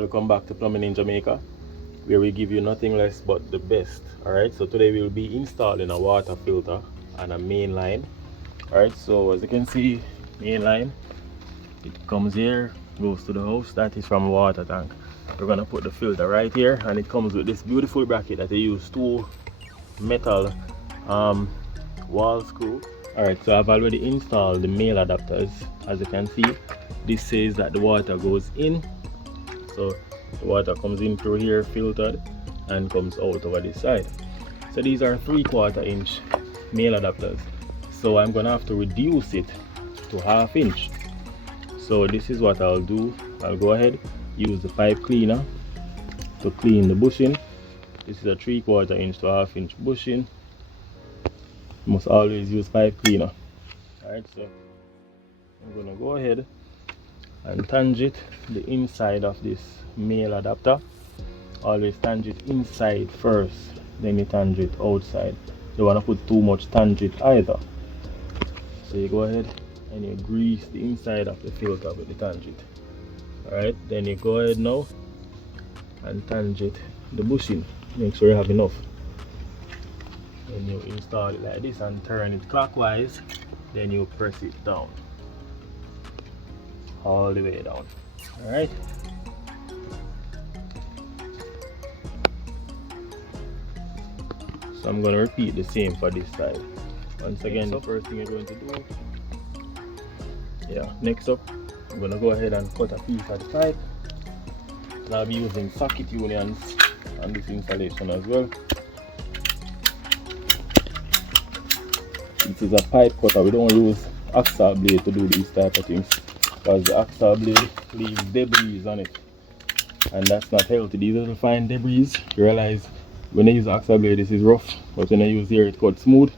Welcome back to Plumbing in Jamaica, where we give you nothing less but the best. Alright, so today we will be installing a water filter and a main line. Alright, so as you can see, main line, it comes here, goes to the house. That is from a water tank. We're gonna put the filter right here, and it comes with this beautiful bracket that they use two metal wall screw. Alright, so I've already installed the male adapters. As you can see, this says that the water goes in, so the water comes in through here filtered and comes out over this side. So these are 3/4 inch male adapters, so I'm gonna have to reduce it to 1/2 inch. So this is what I'll do. I'll go ahead, use the pipe cleaner to clean the bushing. This is a 3/4 inch to 1/2 inch bushing. You must always use pipe cleaner. Alright, so I'm gonna go ahead and tangent the inside of this male adapter. Always tangent inside first, then you tangent outside. You don't want to put too much tangent either. So you go ahead and you grease the inside of the filter with the tangent. Alright, then you go ahead now and tangent the bushing. Make sure you have enough. Then you install it like this and turn it clockwise. Then you press it down, all the way down. Alright. So I'm going to repeat the same for this side. Once again, the first thing you're going to do, next up, I'm going to go ahead and cut a piece of the pipe. And I'll be using socket unions on this installation as well. This is a pipe cutter. We don't use axle blade to do these type of things, because the axle blade leaves debris on it, and that's not healthy. These little fine debris, you realize when I use axle blade this is rough, but when I use here it cuts smooth.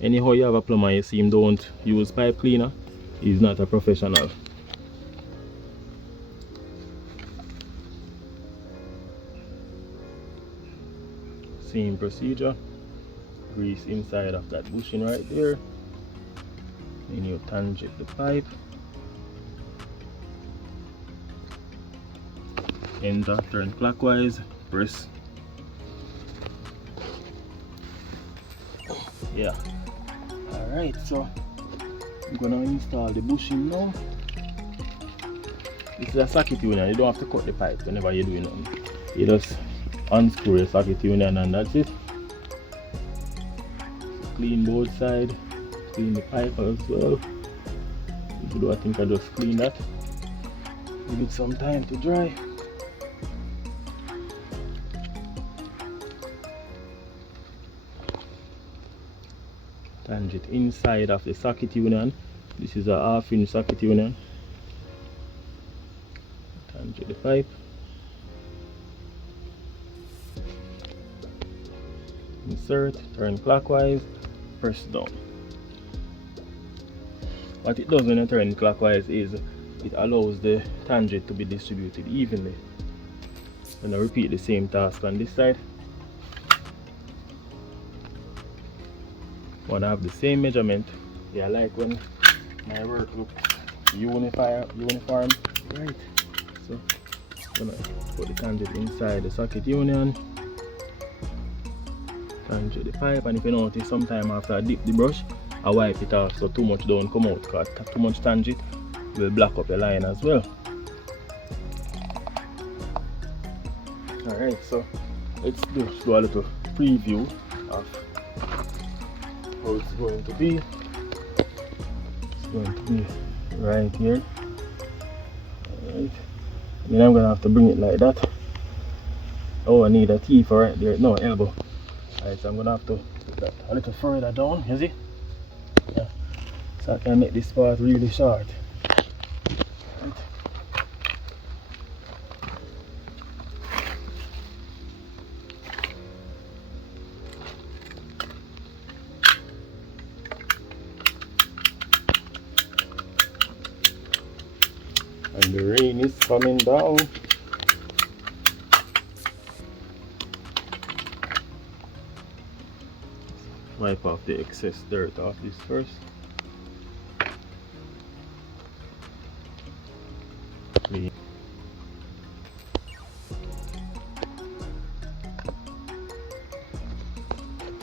Anyhow, you have a plumber, you see him don't use pipe cleaner, he's not a professional. Same procedure. Grease inside of that bushing right there. Then you tangent the pipe. Enter, turn clockwise, press. Alright, so I'm gonna install the bushing now. This is a socket union. You don't have to cut the pipe whenever you're doing it. You just unscrew the socket union and that's it. Clean both sides, clean the pipe as well. I think I just clean that. Give it some time to dry. Tangent inside of the socket union. This is a 1/2 inch socket union. Tangent the pipe. Insert, turn clockwise, press down. What it does when you turn clockwise is it allows the tangent to be distributed evenly. And I repeat the same task on this side. Want to have the same measurement. I like when my work looks uniform, right? So I'm gonna put the tangent inside the socket union. Tangent the pipe, and if you notice, sometime after I dip the brush, I wipe it off so too much don't come out, because too much tangent will block up your line as well. Alright, so let's do a little preview of how it's going to be. It's going to be right here. Alright. Then I'm gonna have to bring it like that. Oh, I need a teeth right there. No, elbow. Alright, so I'm gonna have to put that a little further down, you see? So I can make this part really short. Right. And the rain is coming down. Wipe off the excess dirt off this first. clean.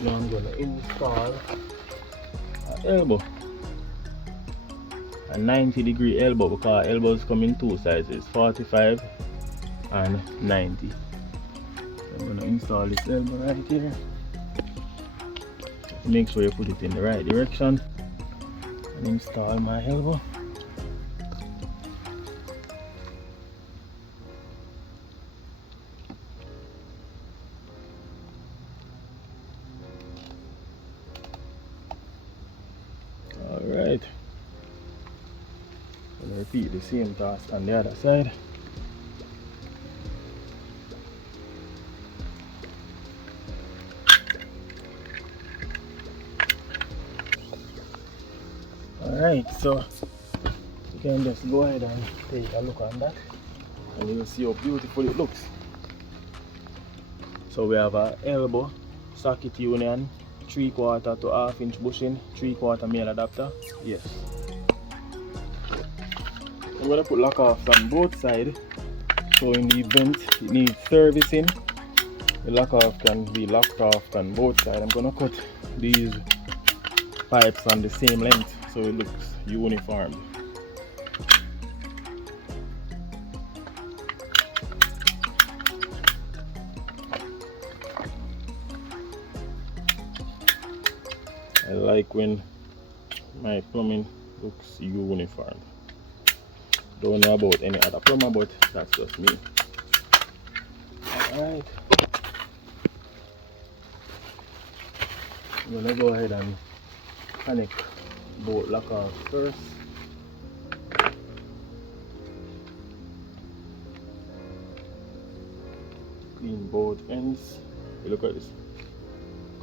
Now I'm gonna install an elbow, a 90-degree elbow, because elbows come in two sizes, 45 and 90. So I'm gonna install this elbow right here. Just make sure you put it in the right direction and install my elbow. Alright, I'll repeat the same task on the other side. Alright, so you can just go ahead and take a look on that and you'll see how beautiful it looks. So we have a elbow, socket union, 3/4 to 1/2 inch bushing, 3/4 male adapter. Yes. I'm gonna put lock offs on both sides, so in the event it needs servicing, the lock off can be locked off on both sides. I'm gonna cut these pipes on the same length so it looks uniform. I like when my plumbing looks uniform. Don't know about any other plumber, but that's just me. Alright. I'm gonna go ahead and connect both lock off first. Clean both ends. Hey, look at this.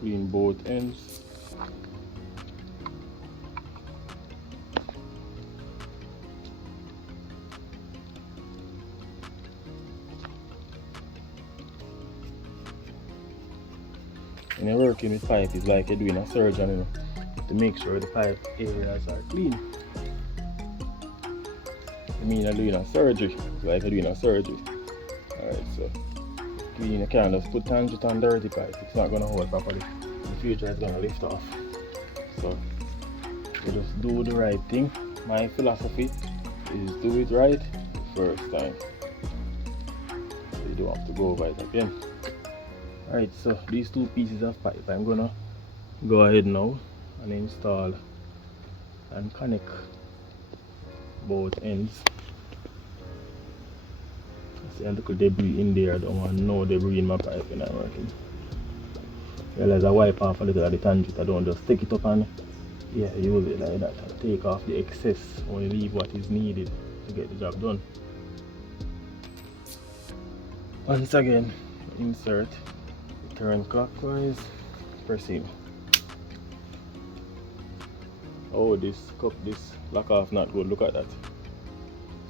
Clean both ends. When you're working with pipe, it's like you're doing a surgeon, you know, to make sure the pipe areas are clean. I mean, you're doing a surgery, it's like you're doing a surgery. Alright, so clean. You can't just put tangent on dirty pipe, it's not going to hold properly. In the future, it's going to lift off. So you just do the right thing. My philosophy is do it right the first time, so you don't have to go over it again. Alright, so these two pieces of pipe, I'm gonna go ahead now and install and connect both ends. See a little debris in there. I don't want no debris in my pipe when I'm working. Realize I wipe off a little of the tangent. I don't just take it up and use it like that and take off the excess, only leave what is needed to get the job done. Once again, insert, turn clockwise, proceed. Oh, this lock off not good. Look at that.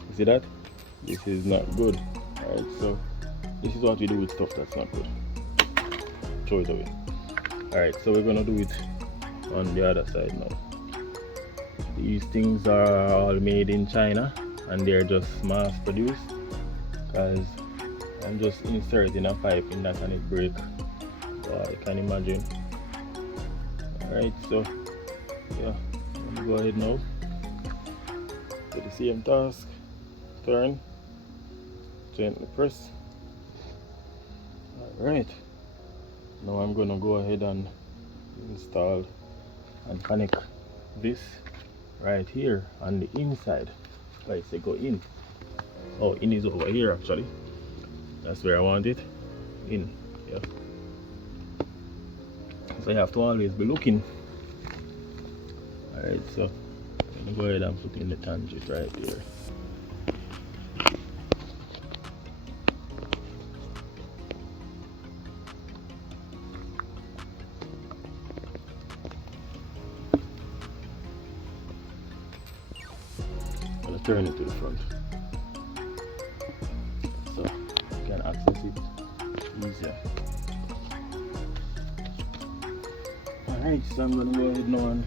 You see that? This is not good. Alright, so this is what we do with stuff that's not good. Throw it away. Alright, so we're gonna do it on the other side now. These things are all made in China and they're just mass produced, because I'm just inserting a pipe in that and it break. Oh, I can imagine. Alright, so yeah, I'm gonna go ahead now. Do the same task. Turn, gently press. Alright, now I'm gonna go ahead and install and connect this right here on the inside. I say go in. Oh, in is over here actually. That's where I want it. In, yeah. So you have to always be looking. Alright, so I'm gonna go ahead and put in the tangent right there. I'm gonna turn it to the front, so you can access it easier. Alright, so I'm gonna go ahead now and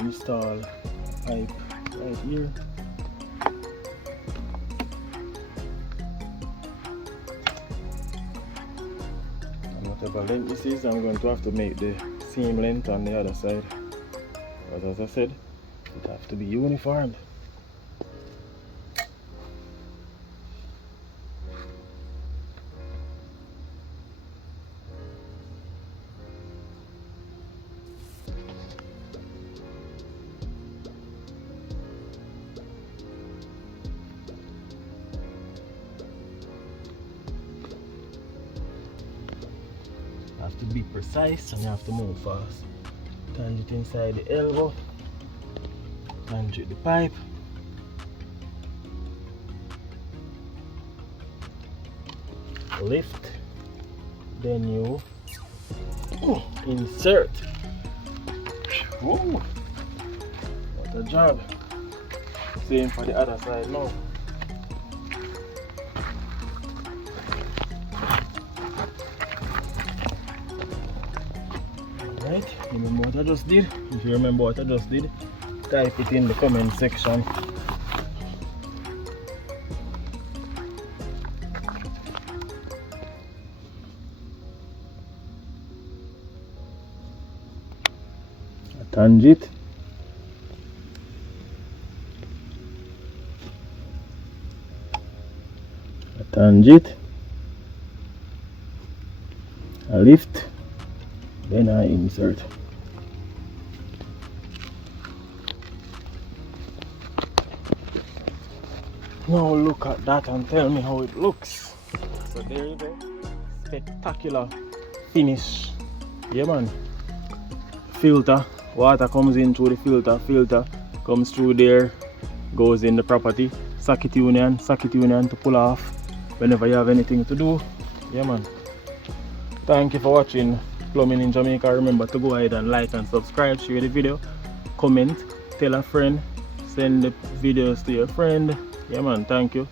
install pipe right here. whatever length this is, I'm going to have to make the same length on the other side. But as I said, it has to be uniform. Have to be precise and you have to move fast. Turn it inside the elbow, punch it the pipe, lift, then you insert. Whoa, what a job. Same for the other side now. Right, remember what I just did? If you remember what I just did, type it in the comment section. Attach it. Attach it. I lift. Then I insert. Now look at that and tell me how it looks. So there you go. Spectacular finish. Yeah man. Filter. Water comes in through the filter. Filter comes through there. Goes in the property. Socket union to pull off whenever you have anything to do. Yeah man. Thank you for watching Plumbing in Jamaica. Remember to go ahead and like and subscribe, share the video, comment, tell a friend, send the videos to your friend. Yeah man, thank you.